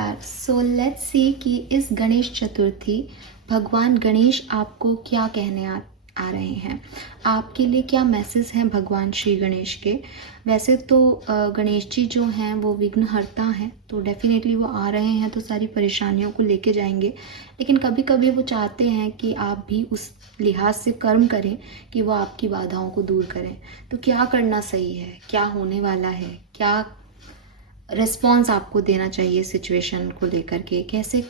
नमस्कार। So let's see कि इस गणेश चतुर्थी भगवान गणेश आपको क्या कहने आ रहे हैं, आपके लिए क्या मैसेज हैं भगवान श्री गणेश के। वैसे तो गणेश जी जो हैं वो विघ्नहर्ता हैं, तो डेफिनेटली वो आ रहे हैं तो सारी परेशानियों को लेके जाएंगे, लेकिन कभी कभी वो चाहते हैं कि आप भी उस लिहाज से कर्म करें कि वो आपकी बाधाओं को दूर करें। तो क्या करना सही है, क्या होने वाला है, क्या रिस्पॉन्स आपको देना चाहिए सिचुएशन को लेकर के, कैसे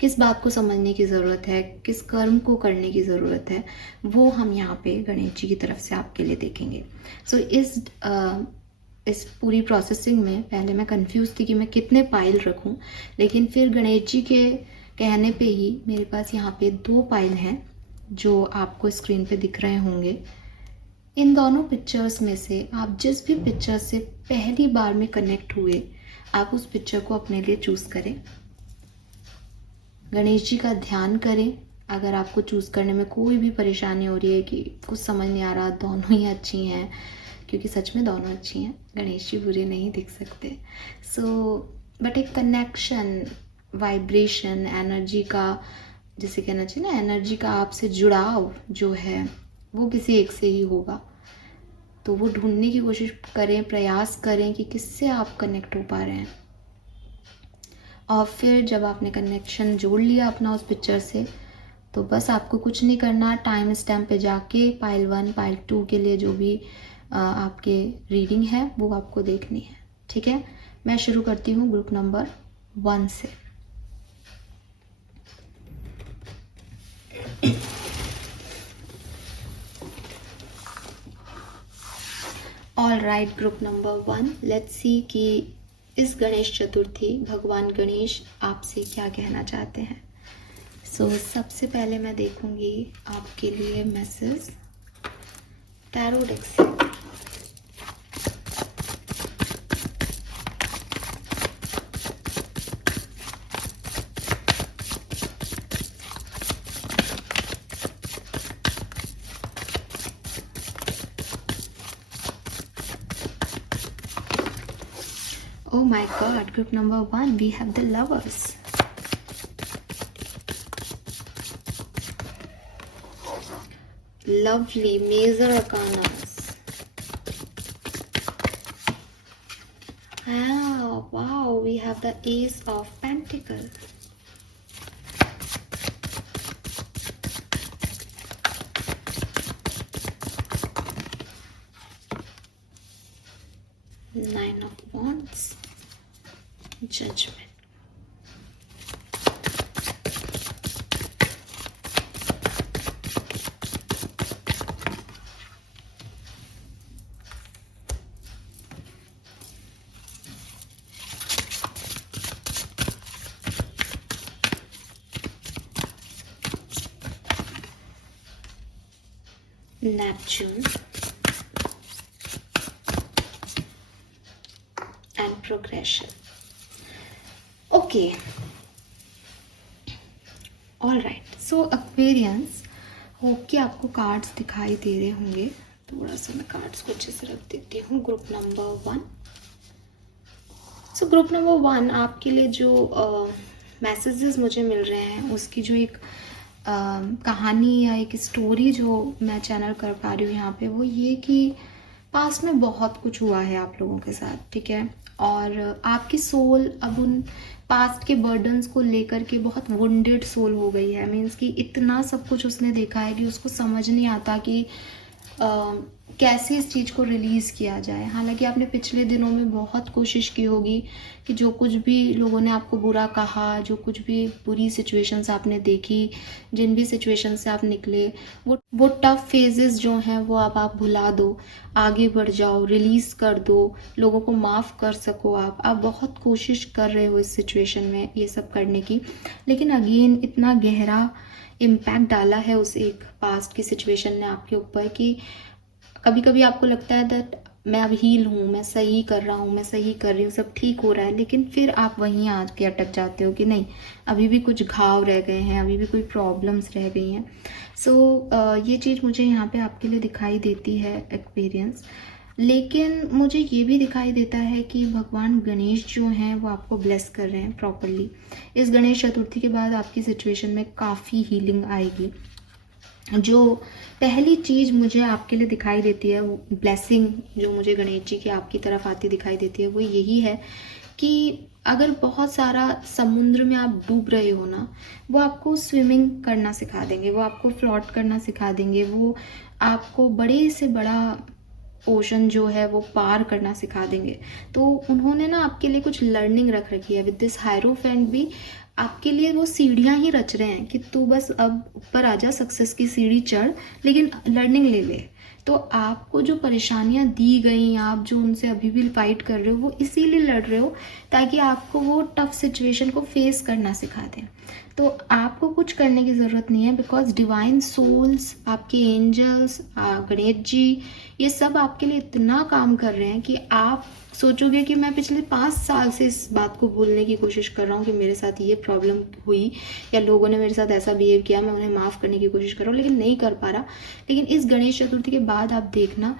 किस बात को समझने की ज़रूरत है, किस कर्म को करने की ज़रूरत है, वो हम यहाँ पे गणेश जी की तरफ से आपके लिए देखेंगे। सो इस पूरी प्रोसेसिंग में पहले मैं कंफ्यूज थी कि मैं कितने पाइल रखूं, लेकिन फिर गणेश जी के कहने पे ही मेरे पास यहाँ पे 2 पाइल हैं जो आपको स्क्रीन पे दिख रहे होंगे। इन दोनों पिक्चर्स में से आप जिस भी पिक्चर से पहली बार में कनेक्ट हुए, आप उस पिक्चर को अपने लिए चूज़ करें, गणेश जी का ध्यान करें। अगर आपको चूज़ करने में कोई भी परेशानी हो रही है कि कुछ समझ नहीं आ रहा, दोनों ही अच्छी हैं, क्योंकि सच में दोनों अच्छी हैं, गणेश जी बुरे नहीं दिख सकते। बट एक कनेक्शन, वाइब्रेशन, एनर्जी का, जिसे कहना चाहिए ना, एनर्जी का आपसे जुड़ाव जो है वो किसी एक से ही होगा। तो वो ढूंढने की कोशिश करें, प्रयास करें कि किससे आप कनेक्ट हो पा रहे हैं। और फिर जब आपने कनेक्शन जोड़ लिया अपना उस पिक्चर से, तो बस आपको कुछ नहीं करना, टाइम स्टैम्प पे जाके पाइल 1 पाइल 2 के लिए जो भी आपके रीडिंग है वो आपको देखनी है। ठीक है, मैं शुरू करती हूँ ग्रुप नंबर 1 से। All right, group number 1, let's see कि इस गणेश चतुर्थी भगवान गणेश आपसे क्या कहना चाहते हैं। सबसे पहले मैं देखूंगी आपके लिए मैसेज टैरो डेक से। Oh my God, group number 1, we have the Lovers. Lovely, major arcanas. Wow, we have the Ace of Pentacles. Nine of Wands. Judgment. Neptune and progression. Okay, all right. So Aquarians, hope कि आपको cards दिखाई दे रहे होंगे। थोड़ा सा मैं cards को अच्छे से रख देती हूँ। ग्रुप नंबर 1, ग्रुप नंबर 1 आपके लिए जो मैसेजेस मुझे मिल रहे हैं, उसकी जो एक कहानी या एक स्टोरी जो मैं चैनल कर पा रही हूँ यहाँ पे, वो ये कि पास्ट में बहुत कुछ हुआ है आप लोगों के साथ, ठीक है, और आपकी सोल अब उन पास्ट के बर्डन्स को लेकर के बहुत वुंडेड सोल हो गई है। मीन्स कि इतना सब कुछ उसने देखा है कि उसको समझ नहीं आता कि कैसे इस चीज़ को रिलीज़ किया जाए। हालांकि आपने पिछले दिनों में बहुत कोशिश की होगी कि जो कुछ भी लोगों ने आपको बुरा कहा, जो कुछ भी बुरी सिचुएशंस आपने देखी, जिन भी सिचुएशन से आप निकले, वो टफ फेजेस जो हैं वो अब आप भुला दो, आगे बढ़ जाओ, रिलीज़ कर दो, लोगों को माफ़ कर सको। आप बहुत कोशिश कर रहे हो इस सिचुएशन में ये सब करने की, लेकिन अगेन इतना गहरा इम्पैक्ट डाला है उस एक पास्ट की सिचुएशन ने आपके ऊपर कि कभी कभी आपको लगता है दैट मैं अब हील हूँ, मैं सही कर रहा हूँ, मैं सही कर रही हूँ, सब ठीक हो रहा है, लेकिन फिर आप वहीं आके अटक जाते हो कि नहीं, अभी भी कुछ घाव रह गए हैं, अभी भी कोई प्रॉब्लम्स रह गई हैं। ये चीज़ मुझे यहाँ पे आपके लिए दिखाई देती है एक्सपीरियंस। लेकिन मुझे ये भी दिखाई देता है कि भगवान गणेश जो हैं वो आपको ब्लेस कर रहे हैं प्रॉपरली। इस गणेश चतुर्थी के बाद आपकी सिचुएशन में काफ़ी हीलिंग आएगी। जो पहली चीज़ मुझे आपके लिए दिखाई देती है, वो ब्लेसिंग जो मुझे गणेश जी की आपकी तरफ आती दिखाई देती है, वो यही है कि अगर बहुत सारा समुद्र में आप डूब रहे हो ना, वो आपको स्विमिंग करना सिखा देंगे, वो आपको फ्लोट करना सिखा देंगे, वो आपको बड़े से बड़ा ओशन जो है वो पार करना सिखा देंगे। तो उन्होंने ना आपके लिए कुछ लर्निंग रख रखी है। विद दिस हायरोफेंट भी आपके लिए वो सीढ़ियाँ ही रच रहे हैं कि तू बस अब ऊपर आ जा, सक्सेस की सीढ़ी चढ़, लेकिन लर्निंग ले ले। तो आपको जो परेशानियां दी गई, आप जो उनसे अभी भी फाइट कर रहे हो, वो इसीलिए लड़ रहे हो ताकि आपको वो टफ सिचुएशन को फेस करना सिखा दें। तो आपको कुछ करने की ज़रूरत नहीं है, बिकॉज डिवाइन सोल्स, आपके एंजल्स, गणेश जी, ये सब आपके लिए इतना काम कर रहे हैं कि आप सोचोगे कि मैं पिछले 5 साल से इस बात को भूलने की कोशिश कर रहा हूँ कि मेरे साथ ये प्रॉब्लम हुई या लोगों ने मेरे साथ ऐसा बिहेव किया, मैं उन्हें माफ़ करने की कोशिश कर रहा हूँ लेकिन नहीं कर पा रहा। लेकिन इस गणेश चतुर्थी के बाद आप देखना,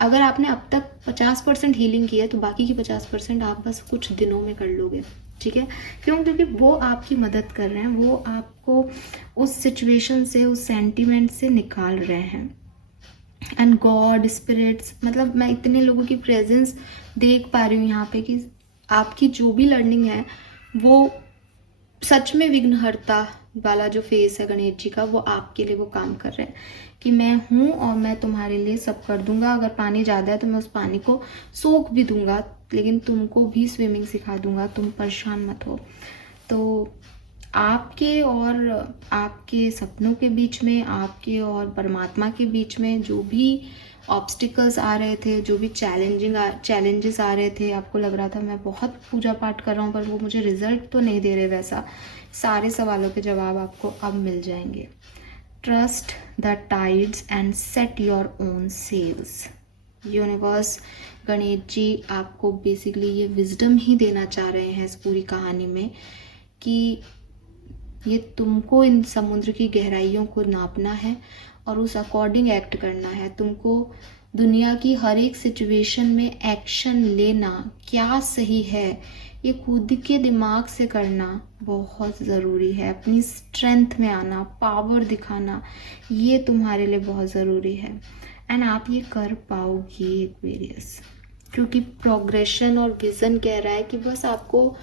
अगर आपने अब तक 50% हीलिंग की है तो बाकी की 50% आप बस कुछ दिनों में कर लोगे। ठीक है, क्यों? क्योंकि वो आपकी मदद कर रहे हैं, वो आपको उस सिचुएशन से, उस सेंटिमेंट से निकाल रहे हैं। एंड गॉड, स्पिरिट्स, मतलब मैं इतने लोगों की प्रेजेंस देख पा रही हूँ यहाँ पे कि आपकी जो भी लर्निंग है वो सच में विघ्नहर्ता वाला जो फेस है गणेश जी का, वो आपके लिए वो काम कर रहे हैं कि मैं हूँ और मैं तुम्हारे लिए सब कर दूंगा। अगर पानी ज़्यादा है तो मैं उस पानी को सोख भी दूंगा, लेकिन तुमको भी स्विमिंग सिखा दूंगा, तुम परेशान मत हो। तो आपके और आपके सपनों के बीच में, आपके और परमात्मा के बीच में जो भी ऑब्स्टिकल्स आ रहे थे, जो भी चैलेंजेस आ रहे थे, आपको लग रहा था मैं बहुत पूजा पाठ कर रहा हूँ पर वो मुझे रिजल्ट तो नहीं दे रहे, वैसा सारे सवालों के जवाब आपको अब मिल जाएंगे। Trust the tides and set your own sails. Universe, Ganesh ji आपको बेसिकली ये विजडम ही देना चाह रहे हैं इस पूरी कहानी में कि ये तुमको इन समुद्र की गहराइयों को नापना है और उस अकॉर्डिंग एक्ट करना है। तुमको दुनिया की हर एक सिचुएशन में एक्शन लेना, क्या सही है, ये खुद के दिमाग से करना बहुत ज़रूरी है। अपनी स्ट्रेंथ में आना, पावर दिखाना, ये तुम्हारे लिए बहुत ज़रूरी है। एंड आप ये कर पाओगे एक्वेरियस, क्योंकि प्रोग्रेशन और विज़न कह रहा है कि बस आपको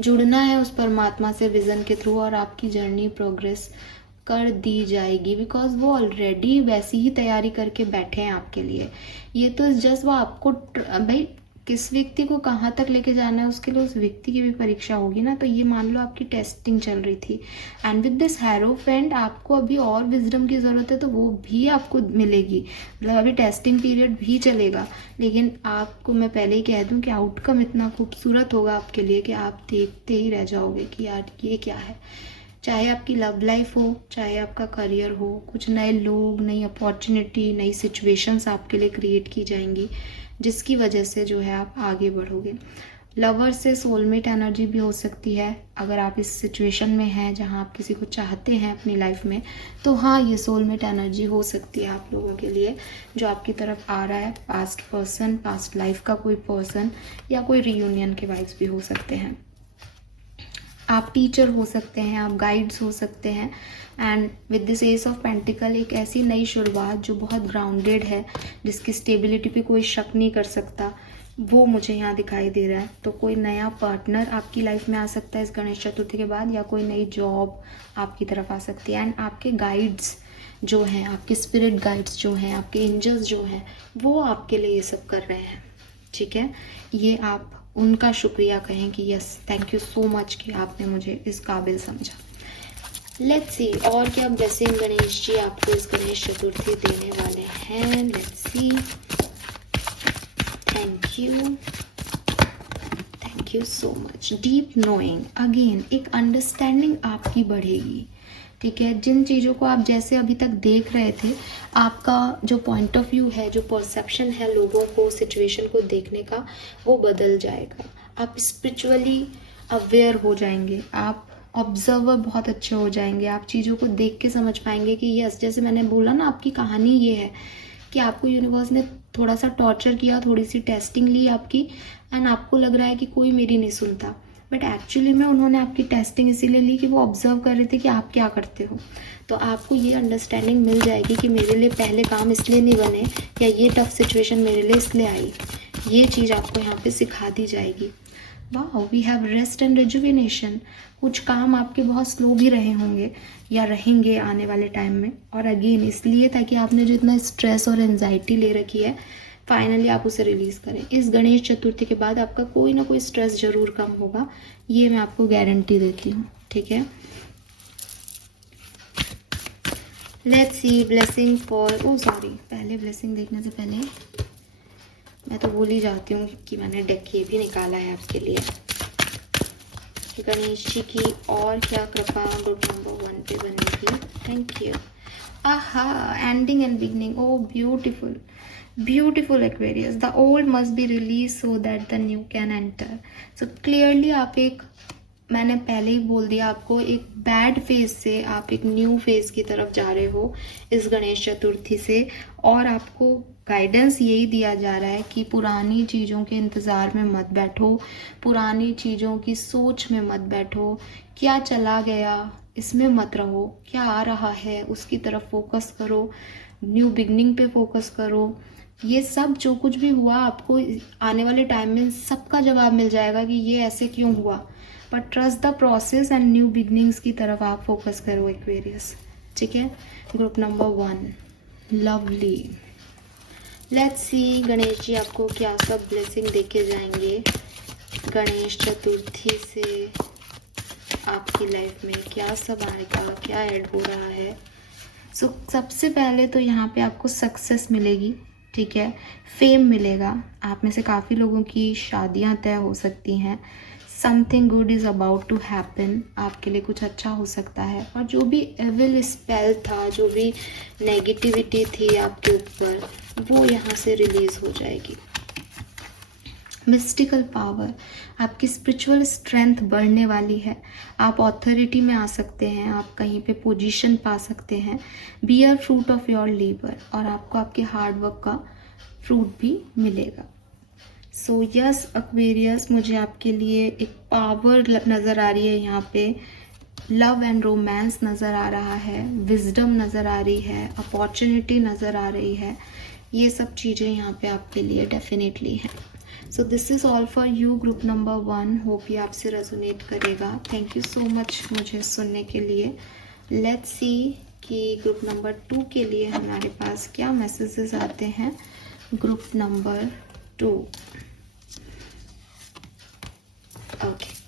जुड़ना है उस परमात्मा से विज़न के थ्रू और आपकी जर्नी प्रोग्रेस कर दी जाएगी। बिकॉज वो ऑलरेडी वैसी ही तैयारी करके बैठे हैं आपके लिए। ये तो जस्ट वो आपको भाई किस व्यक्ति को कहाँ तक लेके जाना है उसके लिए उस व्यक्ति की भी परीक्षा होगी ना। तो ये मान लो आपकी टेस्टिंग चल रही थी, एंड विद दिस हैरोफेंट आपको अभी और विजडम की ज़रूरत है तो वो भी आपको मिलेगी। मतलब अभी टेस्टिंग पीरियड भी चलेगा, लेकिन आपको मैं पहले ही कह दूं कि आउटकम इतना खूबसूरत होगा आपके लिए कि आप देखते ही रह जाओगे कि यार ये क्या है। चाहे आपकी लव लाइफ हो, चाहे आपका करियर हो, कुछ नए लोग, नई अपॉर्चुनिटी, नई सिचुएशंस आपके लिए क्रिएट की जाएंगी जिसकी वजह से जो है आप आगे बढ़ोगे। लवर से सोलमेट एनर्जी भी हो सकती है। अगर आप इस सिचुएशन में हैं जहां आप किसी को चाहते हैं अपनी लाइफ में, तो हाँ, ये सोलमेट एनर्जी हो सकती है आप लोगों के लिए जो आपकी तरफ आ रहा है। पास्ट पर्सन, पास्ट लाइफ का कोई पर्सन, या कोई रियूनियन के वाइब्स भी हो सकते हैं। आप टीचर हो सकते हैं, आप गाइड्स हो सकते हैं। And with this S of pentacle एक ऐसी नई शुरुआत जो बहुत ग्राउंडेड है, जिसकी स्टेबिलिटी पे कोई शक नहीं कर सकता, वो मुझे यहाँ दिखाई दे रहा है। तो कोई नया पार्टनर आपकी लाइफ में आ सकता है इस गणेश चतुर्थी के बाद, या कोई नई जॉब आपकी तरफ आ सकती है। एंड आपके गाइड्स जो हैं, आपके स्पिरिट गाइड्स जो हैं, आपके एंजल्स जो हैं, वो आपके लिए ये सब कर रहे हैं। ठीक है, ये आप उनका शुक्रिया कहें कि yes, thank you so much कि आपने मुझे इस काबिल समझा। लेट्स सी और क्या ब्लेसिंग गणेश जी आपको इस गणेश चतुर्थी देने वाले हैं। Let's see. Thank you so much. Deep knowing, again एक अंडरस्टैंडिंग आपकी बढ़ेगी। ठीक है, जिन चीज़ों को आप जैसे अभी तक देख रहे थे, आपका जो पॉइंट ऑफ व्यू है, जो परसेप्शन है लोगों को, सिचुएशन को देखने का, वो बदल जाएगा। आप स्पिरिचुअली अवेयर हो जाएंगे, आप ऑब्जर्वर बहुत अच्छे हो जाएंगे, आप चीज़ों को देख के समझ पाएंगे कि यस, जैसे मैंने बोला ना, आपकी कहानी ये है कि आपको यूनिवर्स ने थोड़ा सा टॉर्चर किया, थोड़ी सी टेस्टिंग ली आपकी, एंड आपको लग रहा है कि कोई मेरी नहीं सुनता, बट एक्चुअली में उन्होंने आपकी टेस्टिंग इसीलिए ली कि वो ऑब्जर्व कर रहे थे कि आप क्या करते हो। तो आपको ये अंडरस्टैंडिंग मिल जाएगी कि मेरे लिए पहले काम इसलिए नहीं बने, या ये टफ सिचुएशन मेरे लिए इसलिए आई। ये चीज़ आपको यहाँ पे सिखा दी जाएगी। वाह, we have rest and rejuvenation. कुछ काम आपके बहुत स्लो भी रहे होंगे या रहेंगे आने वाले टाइम में, और अगेन इसलिए ताकि आपने जो इतना स्ट्रेस और एंजाइटी ले रखी है फाइनली आप उसे रिलीज़ करें। इस गणेश चतुर्थी के बाद आपका कोई ना कोई स्ट्रेस ज़रूर कम होगा, ये मैं आपको गारंटी देती हूँ, ठीक है। Let's see blessing for, O sorry, पहले ब्लेसिंग देखने से पहले मैं तो भूल ही जाती हूँ कि मैंने डेक ये भी निकाला है आपके लिए। गणेश जी की और क्या कृपा ग्रुप नंबर 1 पे बनेगी। Thank you. आहा, ending and beginning, oh beautiful beautiful Aquarius. The old must be release so that the new can enter. So clearly आप एक, मैंने पहले ही बोल दिया आपको, एक बैड फेज से आप एक न्यू फेज की तरफ जा रहे हो इस गणेश चतुर्थी से, और आपको गाइडेंस यही दिया जा रहा है कि पुरानी चीज़ों के इंतज़ार में मत बैठो, पुरानी चीज़ों की सोच में मत बैठो, क्या चला गया इसमें मत रहो, क्या आ रहा है उसकी तरफ फोकस करो, न्यू बिगनिंग पे फोकस करो। ये सब जो कुछ भी हुआ आपको आने वाले टाइम में सबका जवाब मिल जाएगा कि ये ऐसे क्यों हुआ, but trust the process and new beginnings की तरफ आप फोकस करो एक्वेरियस, ठीक है। Group number 1, lovely. Let's see Ganesh ji आपको क्या सब ब्लेसिंग देके जाएंगे गणेश चतुर्थी से, आपकी लाइफ में क्या सब आएगा, क्या ऐड हो रहा है। सो सबसे पहले तो यहाँ पे आपको सक्सेस मिलेगी, ठीक है, फेम मिलेगा, आप में से काफ़ी लोगों की शादियाँ तय हो सकती हैं, something good is about to happen, आपके लिए कुछ अच्छा हो सकता है, और जो भी एविल स्पेल था, जो भी नेगेटिविटी थी आपके ऊपर, वो यहाँ से रिलीज़ हो जाएगी। मिस्टिकल पावर, आपकी स्पिरिचुअल स्ट्रेंथ बढ़ने वाली है, आप ऑथोरिटी में आ सकते हैं, आप कहीं पे पोजीशन पा सकते हैं, bear fruit of your labour, और आपको आपके हार्ड वर्क का फ्रूट भी मिलेगा। सो यस एक्वेरियस, मुझे आपके लिए एक पावर नज़र आ रही है यहाँ पे, लव एंड रोमांस नज़र आ रहा है, विजडम नज़र आ रही है, अपॉर्चुनिटी नज़र आ रही है, ये सब चीज़ें यहाँ पे आपके लिए डेफिनेटली हैं। So this is all for you group number 1, hope ये आपसे रेजोनेट करेगा। थैंक यू सो मच मुझे सुनने के लिए। लेट्स सी कि ग्रुप नंबर 2 के लिए हमारे पास क्या मैसेजेस आते हैं। Group number 2, okay,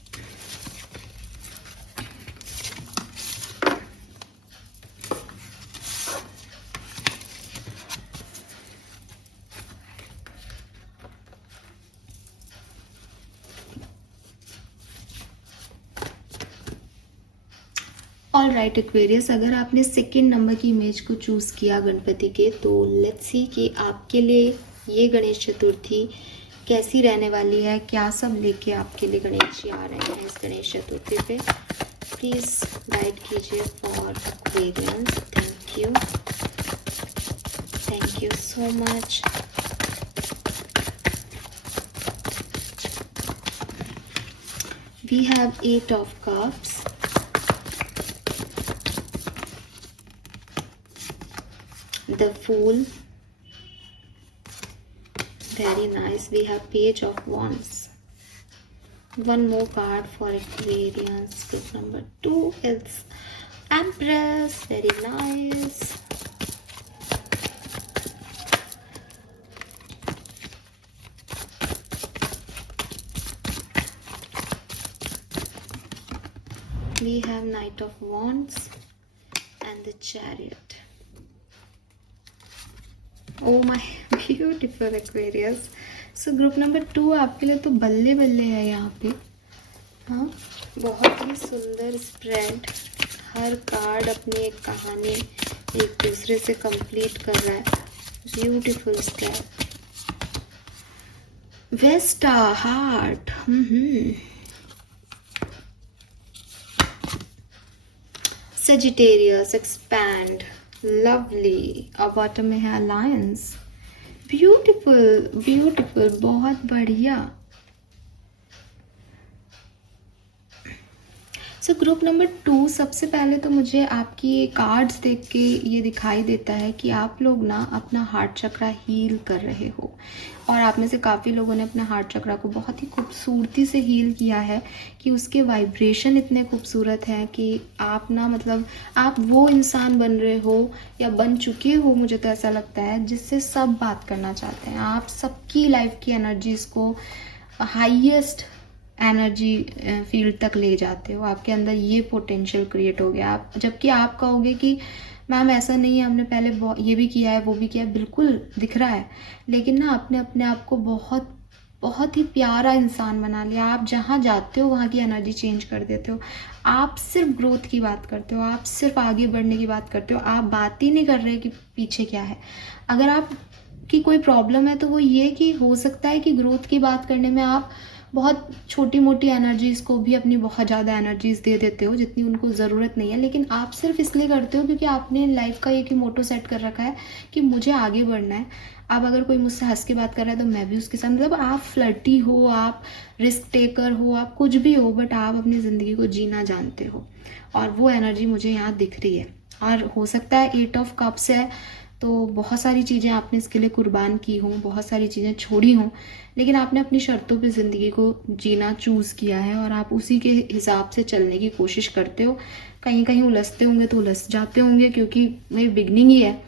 all right Aquarius, अगर आपने सेकेंड नंबर की इमेज को चूज़ किया गणपति के, तो लेट्स सी कि आपके लिए ये गणेश चतुर्थी कैसी रहने वाली है, क्या सब लेके आपके लिए गणेश जी आ रहे हैं इस गणेश चतुर्थी पे। प्लीज़ गाइड कीजिए for Aquarians. Thank you so much. We have 8 of cups, the Fool, very nice. We have Page of Wands. One more card for Aquarius. Group number 2 is Empress, very nice. We have Knight of Wands and the Chariot. Oh my beautiful Aquarius. So group number 2 आपके लिए तो बल्ले बल्ले है यहाँ पे। हाँ, बहुत ही सुंदर स्प्रेड, हर कार्ड अपनी एक कहानी एक दूसरे से कंप्लीट कर रहा है। Beautiful spread. वेस्टा हार्ट, Sagittarius, expand, lovely, और बॉटम में है अलायंस, ब्यूटीफुल ब्यूटीफुल, बहुत बढ़िया। सो ग्रुप नंबर 2, सबसे पहले तो मुझे आपकी कार्ड्स देख के ये दिखाई देता है कि आप लोग ना अपना हार्ट चक्रा हील कर रहे हो, और आप में से काफ़ी लोगों ने अपने हार्ट चक्रा को बहुत ही खूबसूरती से हील किया है कि उसके वाइब्रेशन इतने खूबसूरत हैं कि आप ना मतलब आप वो इंसान बन रहे हो या बन चुके हो, मुझे तो ऐसा लगता है, जिससे सब बात करना चाहते हैं। आप सबकी लाइफ की एनर्जीज़ को हाईएस्ट एनर्जी फील्ड तक ले जाते हो। आपके अंदर ये पोटेंशियल क्रिएट हो गया। आप जबकि आप कहोगे कि मैम ऐसा नहीं है, हमने पहले ये भी किया है वो भी किया है, बिल्कुल दिख रहा है, लेकिन ना आपने अपने आप को बहुत बहुत ही प्यारा इंसान बना लिया। आप जहाँ जाते हो वहाँ की एनर्जी चेंज कर देते हो। आप सिर्फ ग्रोथ की बात करते हो, आप सिर्फ आगे बढ़ने की बात करते हो, आप बात ही नहीं कर रहे कि पीछे क्या है। अगर आप की कोई प्रॉब्लम है तो वो ये कि हो सकता है कि ग्रोथ की बात करने में आप बहुत छोटी मोटी एनर्जीज़ को भी अपनी बहुत ज़्यादा एनर्जीज़ दे देते हो जितनी उनको ज़रूरत नहीं है, लेकिन आप सिर्फ इसलिए करते हो क्योंकि आपने लाइफ का एक ही मोटो सेट कर रखा है कि मुझे आगे बढ़ना है। अब अगर कोई मुझसे हंस के बात कर रहा है तो मैं भी उसके साथ, मतलब आप फ्लर्टी हो, आप रिस्क टेकर हो, आप कुछ भी हो, बट आप अपनी ज़िंदगी को जीना जानते हो, और वो एनर्जी मुझे यहाँ दिख रही है। और हो सकता है 8 ऑफ कप्स है तो बहुत सारी चीज़ें आपने इसके लिए कुर्बान की हों, बहुत सारी चीज़ें छोड़ी हों, लेकिन आपने अपनी शर्तों पे ज़िंदगी को जीना चूज़ किया है और आप उसी के हिसाब से चलने की कोशिश करते हो। कहीं कहीं उलझते होंगे तो उलझ जाते होंगे, क्योंकि मेरी बिगनिंग ही है।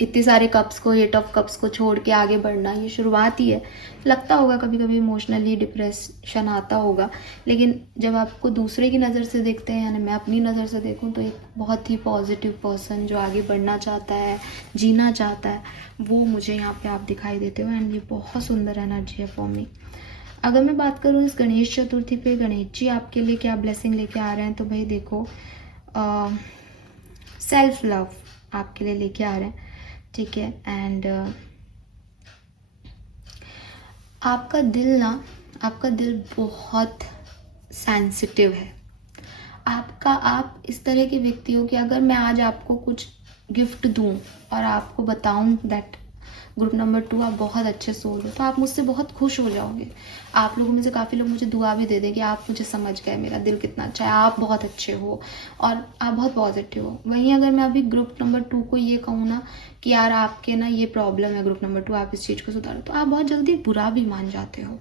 इतने सारे कप्स को, 8 ऑफ कप्स को छोड़ के आगे बढ़ना, ये शुरुआत ही है। लगता होगा कभी कभी इमोशनली डिप्रेशन आता होगा, लेकिन जब आपको दूसरे की नज़र से देखते हैं, यानी मैं अपनी नज़र से देखूं, तो एक बहुत ही पॉजिटिव पर्सन जो आगे बढ़ना चाहता है, जीना चाहता है, वो मुझे यहाँ पे आप दिखाई देते हो। एंड ये बहुत सुंदर एनर्जी है फॉर मी। अगर मैं बात करूँ इस गणेश चतुर्थी पे गणेश जी आपके लिए क्या ब्लेसिंग लेके आ रहे हैं, तो भाई देखो, सेल्फ लव आपके लिए लेके आ रहे हैं, ठीक है। एंड आपका दिल बहुत सेंसिटिव है। आप इस तरह के व्यक्ति हो कि अगर मैं आज आपको कुछ गिफ्ट दूं और आपको बताऊं दैट ग्रुप नंबर 2 आप बहुत अच्छे सोल हो, तो आप मुझसे बहुत खुश हो जाओगे। आप लोगों में से काफ़ी लोग मुझे दुआ भी दे दें कि आप मुझे समझ गए, मेरा दिल कितना अच्छा है, आप बहुत अच्छे हो और आप बहुत पॉजिटिव हो। वहीं अगर मैं अभी ग्रुप नंबर 2 को ये कहूँ ना कि यार आपके ना ये प्रॉब्लम है ग्रुप नंबर 2, आप इस चीज़ को सुधारो, तो आप बहुत जल्दी बुरा भी मान जाते हो,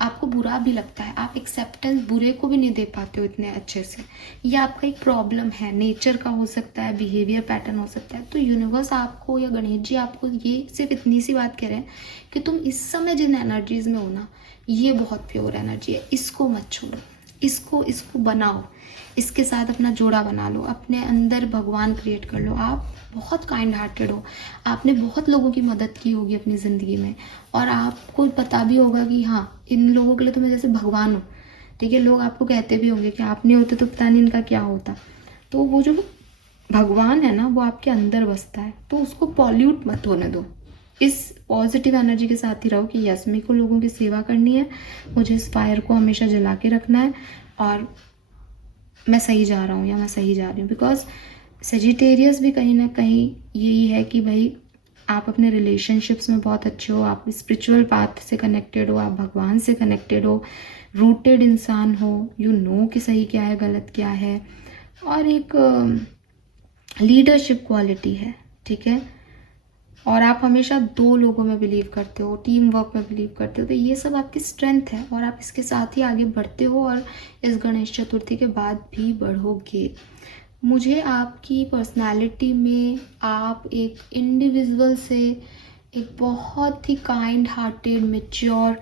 आपको बुरा भी लगता है, आप एक्सेप्टेंस बुरे को भी नहीं दे पाते हो इतने अच्छे से। ये आपका एक प्रॉब्लम है, नेचर का हो सकता है, बिहेवियर पैटर्न हो सकता है। तो यूनिवर्स आपको या गणेश जी आपको ये सिर्फ इतनी सी बात कह रहे हैं कि तुम इस समय जिन एनर्जीज में हो ना, ये बहुत प्योर एनर्जी है, इसको मत छोड़ो, इसको बनाओ, इसके साथ अपना जोड़ा बना लो, अपने अंदर भगवान क्रिएट कर लो। आप बहुत काइंड हार्टेड हो, आपने बहुत लोगों की मदद की होगी अपनी ज़िंदगी में, और आपको पता भी होगा कि हाँ, इन लोगों के लिए तो मैं जैसे भगवान हूँ, ठीक है। लोग आपको कहते भी होंगे कि आप नहीं होते तो पता नहीं इनका क्या होता। तो वो जो भगवान है ना, वो आपके अंदर बसता है, तो उसको पॉल्यूट मत होने दो। इस पॉजिटिव एनर्जी के साथ ही रहो कि यस, मेरे को लोगों की सेवा करनी है, मुझे इस फायर को हमेशा जला के रखना है, और मैं सही जा रहा हूँ या मैं सही जा रही हूँ। बिकॉज सेजिटेरियस भी कहीं ना कहीं यही है कि भाई आप अपने रिलेशनशिप्स में बहुत अच्छे हो, आप स्पिरिचुअल पाथ से कनेक्टेड हो, आप भगवान से कनेक्टेड हो, रूटेड इंसान हो, यू नो कि सही क्या है गलत क्या है, और एक लीडरशिप क्वालिटी है, ठीक है। और आप हमेशा 2 लोगों में बिलीव करते हो, टीम वर्क में बिलीव करते हो, तो ये सब आपकी स्ट्रेंथ है और आप इसके साथ ही आगे बढ़ते हो और इस गणेश चतुर्थी के बाद भी बढ़ोगे। मुझे आपकी पर्सनालिटी में आप एक इंडिविजुअल से एक बहुत ही काइंड हार्टेड मैच्योर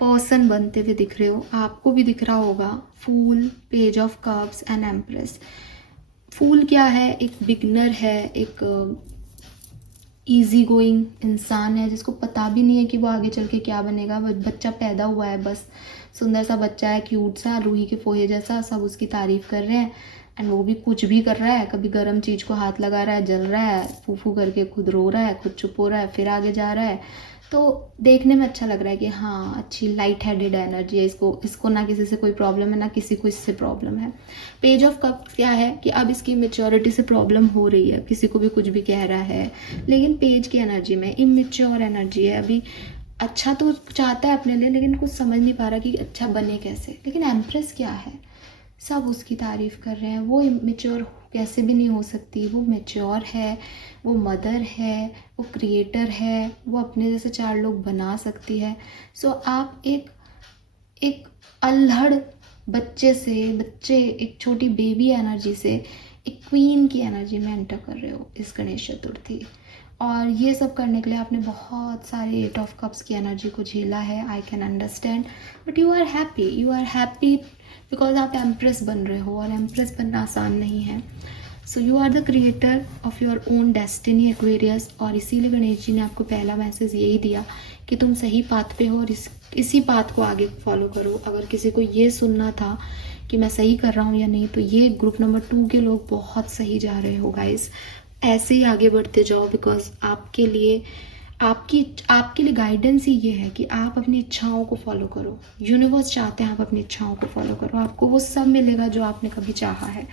पर्सन बनते हुए दिख रहे हो। आपको भी दिख रहा होगा फूल, page of cups and empress. फूल क्या है? एक बिगनर है, एक ईजी गोइंग इंसान है जिसको पता भी नहीं है कि वो आगे चल के क्या बनेगा। बच्चा पैदा हुआ है, बस सुंदर सा बच्चा है, क्यूट सा, रूही के फोहे जैसा, सब उसकी तारीफ कर रहे हैं एंड वो भी कुछ भी कर रहा है। कभी गर्म चीज़ को हाथ लगा रहा है, जल रहा है, फू फू करके खुद रो रहा है, खुद चुप हो रहा है, फिर आगे जा रहा है। तो देखने में अच्छा लग रहा है कि हाँ अच्छी लाइट हेडेड एनर्जी है, इसको ना किसी से कोई प्रॉब्लम है ना किसी को इससे प्रॉब्लम है। पेज ऑफ कप क्या है कि अब इसकी मेच्योरिटी से प्रॉब्लम हो रही है, किसी को भी कुछ भी कह रहा है, लेकिन पेज की एनर्जी में इमेच्योर एनर्जी है, अभी अच्छा तो चाहता है अपने लिए लेकिन कुछ समझ नहीं पा रहा कि अच्छा बने कैसे। लेकिन एम्प्रेस क्या है, सब उसकी तारीफ कर रहे हैं, वो मेच्योर कैसे भी नहीं हो सकती, वो मेच्योर है, वो मदर है, वो क्रिएटर है, वो अपने जैसे 4 लोग बना सकती है। सो आप एक अल्हड़ बच्चे एक छोटी बेबी एनर्जी से एक क्वीन की एनर्जी में एंटर कर रहे हो इस गणेश चतुर्थी। और ये सब करने के लिए आपने बहुत सारे 8 ऑफ कप्स की एनर्जी को झेला है, I can understand, but you are happy because आप एम्प्रेस बन रहे हो, और एम्प्रेस बनना आसान नहीं है। So you are the creator of your own destiny Aquarius, और इसीलिए गणेश जी ने आपको पहला मैसेज यही दिया कि तुम सही पाथ पे हो और इसी बात को आगे फॉलो करो। अगर किसी को ये सुनना था कि मैं सही कर रहा हूँ या नहीं, तो ये ग्रुप नंबर 2 के लोग बहुत सही जा रहे हो गाइस। ऐसे ही आगे बढ़ते जाओ, बिकॉज आपके लिए गाइडेंस ही ये है कि आप अपनी इच्छाओं को फॉलो करो। यूनिवर्स चाहते हैं आप अपनी इच्छाओं को फॉलो करो, आपको वो सब मिलेगा जो आपने कभी चाहा है।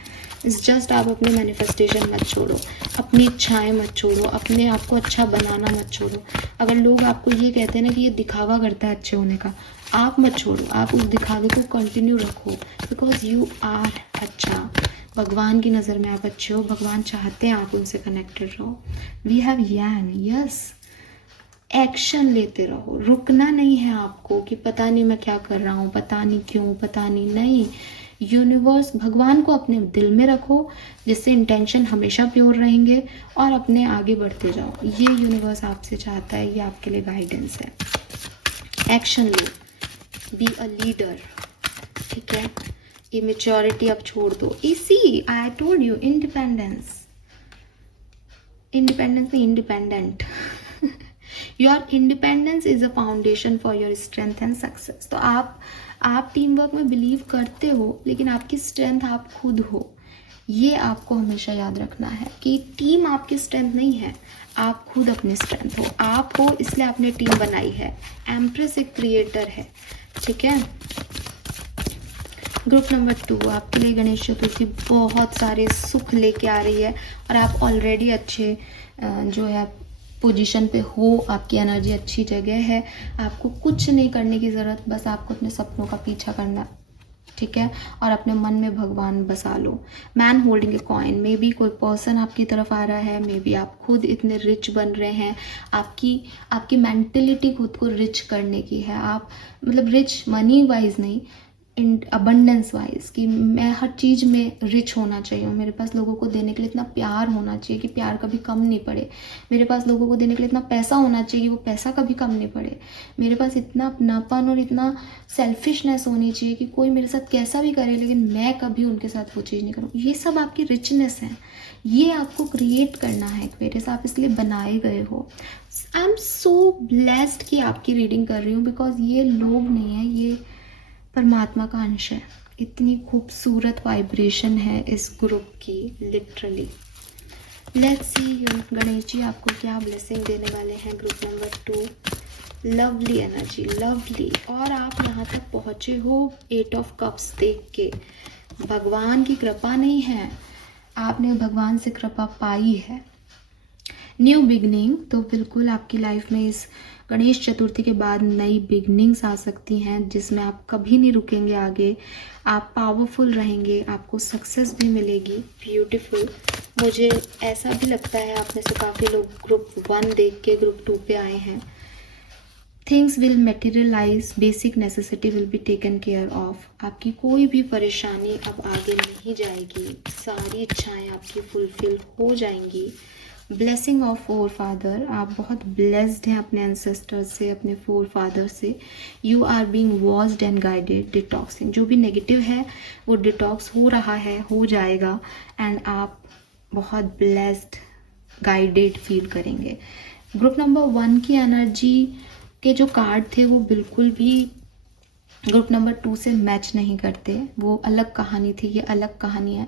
इट्स जस्ट आप अपने मैनिफेस्टेशन मत छोड़ो, अपनी इच्छाएं मत छोड़ो, अपने आप को अच्छा बनाना मत छोड़ो। अगर लोग आपको ये कहते हैं ना कि ये दिखावा करता है अच्छे होने का, आप मत छोड़ो, आप उस दिखावे को कंटिन्यू रखो, बिकॉज यू आर अच्छा। भगवान की नज़र में आप अच्छे हो, भगवान चाहते हैं आप उनसे कनेक्टेड रहो। वी हैव यान, यस, एक्शन लेते रहो, रुकना नहीं है आपको कि पता नहीं मैं क्या कर रहा हूँ, पता नहीं क्यों, पता नहीं। यूनिवर्स, भगवान को अपने दिल में रखो, जिससे इंटेंशन हमेशा प्योर रहेंगे, और अपने आगे बढ़ते जाओ। ये यूनिवर्स आपसे चाहता है, ये आपके लिए गाइडेंस है। Action low, be a leader, ठीक है। इमेच्योरिटी अब छोड़ दो। इसी आई टोल्ड यू, इंडिपेंडेंस में independent your independence is a foundation for your strength and success. तो आप टीम वर्क में बिलीव करते हो, लेकिन आपकी स्ट्रेंथ आप खुद हो। ये आपको हमेशा याद रखना है कि टीम आपकी स्ट्रेंथ नहीं है, आप खुद अपनी स्ट्रेंथ हो। आप हो इसलिए आपने टीम बनाई है। एम्प्रेस एक क्रिएटर है, ठीक है। ग्रुप नंबर 2 आपके लिए गणेश चतुर्थी बहुत सारे सुख लेके आ रही है, और आप ऑलरेडी अच्छे जो है पोजीशन पे हो, आपकी एनर्जी अच्छी जगह है, आपको कुछ नहीं करने की ज़रूरत, बस आपको अपने सपनों का पीछा करना, ठीक है, और अपने मन में भगवान बसा लो। Man holding a coin, may be कोई पर्सन आपकी तरफ आ रहा है, मे बी आप खुद इतने रिच बन रहे हैं, आपकी मेंटलिटी खुद को रिच करने की है। आप मतलब रिच मनी वाइज नहीं, इन अबंडेंस वाइज, कि मैं हर चीज़ में रिच होना चाहिए, मेरे पास लोगों को देने के लिए इतना प्यार होना चाहिए कि प्यार कभी कम नहीं पड़े, मेरे पास लोगों को देने के लिए इतना पैसा होना चाहिए कि वो पैसा कभी कम नहीं पड़े, मेरे पास इतना अपनापन और इतना सेल्फिशनेस होनी चाहिए कि कोई मेरे साथ कैसा भी करे लेकिन मैं कभी उनके साथ वो चीज़ नहीं करूँ। ये सब आपकी रिचनेस है, ये आपको क्रिएट करना है एक्वेरियस, आप इसलिए बनाए गए हो। आई एम सो ब्लेस्ड कि आपकी रीडिंग कर रही हूँ, बिकॉज ये लोग नहीं है, ये परमात्मा का अंश है। इतनी खूबसूरत वाइब्रेशन है इस ग्रुप की, literally. Let's see Ganesh ji आपको क्या ब्लेसिंग देने वाले हैं। Group number 2, lovely energy, lovely, और आप यहाँ तक पहुँचे हो 8 ऑफ कप्स देख के। भगवान की कृपा नहीं है, आपने भगवान से कृपा पाई है। न्यू बिगनिंग, तो बिल्कुल आपकी लाइफ में इस गणेश चतुर्थी के बाद नई बिगनिंग्स आ सकती हैं, जिसमें आप कभी नहीं रुकेंगे आगे, आप पावरफुल रहेंगे, आपको सक्सेस भी मिलेगी। ब्यूटीफुल। मुझे ऐसा भी लगता है आप में से काफ़ी लोग ग्रुप 1 देख के ग्रुप 2 पे आए हैं। Things will materialise, basic necessity will be taken care of. आपकी कोई भी परेशानी अब आगे नहीं जाएगी, सारी इच्छाएं आपकी फुलफिल हो जाएंगी। ब्लेसिंग ऑफ फोर फादर, आप बहुत ब्लेस्ड हैं अपने एंसेस्टर्स से, अपने फोर फादर से। You are being watched and guided. Detoxing, जो भी नेगेटिव है वो डिटॉक्स हो रहा है, हो जाएगा, एंड आप बहुत ब्लेस्ड, गाइडेड फील करेंगे। ग्रुप नंबर 1 की एनर्जी के जो कार्ड थे वो बिल्कुल भी ग्रुप नंबर 2 से मैच नहीं करते, वो अलग कहानी थी, ये अलग कहानी है।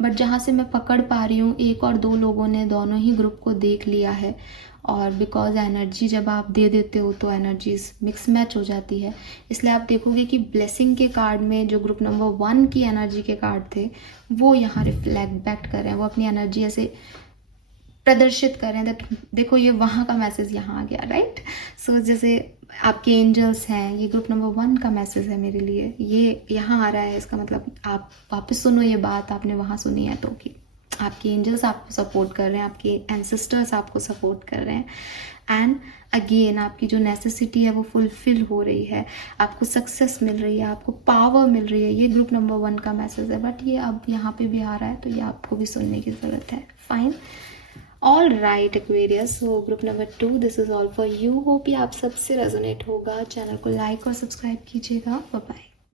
बट जहाँ से मैं पकड़ पा रही हूँ, 1 और 2 लोगों ने दोनों ही ग्रुप को देख लिया है, और बिकॉज एनर्जी जब आप दे देते हो तो एनर्जीज मिक्स मैच हो जाती है। इसलिए आप देखोगे कि ब्लेसिंग के कार्ड में जो ग्रुप नंबर 1 की एनर्जी के कार्ड थे वो यहाँ रिफ्लेक्ट कर रहे हैं, वो अपनी एनर्जी ऐसे प्रदर्शित कर रहे हैं। देखो ये वहाँ का मैसेज यहाँ आ गया, राइट। सो जैसे आपके एंजल्स हैं, ये ग्रुप नंबर 1 का मैसेज है मेरे लिए, ये यहाँ आ रहा है। इसका मतलब आप वापस सुनो ये बात, आपने वहाँ सुनी है तो कि आपके एंजल्स आपको सपोर्ट कर रहे हैं, आपके एंसेस्टर्स आपको सपोर्ट कर रहे हैं, एंड अगेन आपकी जो नेसेसिटी है वो फुलफिल हो रही है, आपको सक्सेस मिल रही है, आपको पावर मिल रही है। ये ग्रुप नंबर 1 का मैसेज है, बट ये अब यहाँ पे भी आ रहा है तो ये आपको भी सुनने की ज़रूरत है। Fine, all right Aquarius, so group number 2 this is all for you. Hope ये आप सबसे रेजोनेट होगा। चैनल को लाइक और सब्सक्राइब कीजिएगा। Bye bye.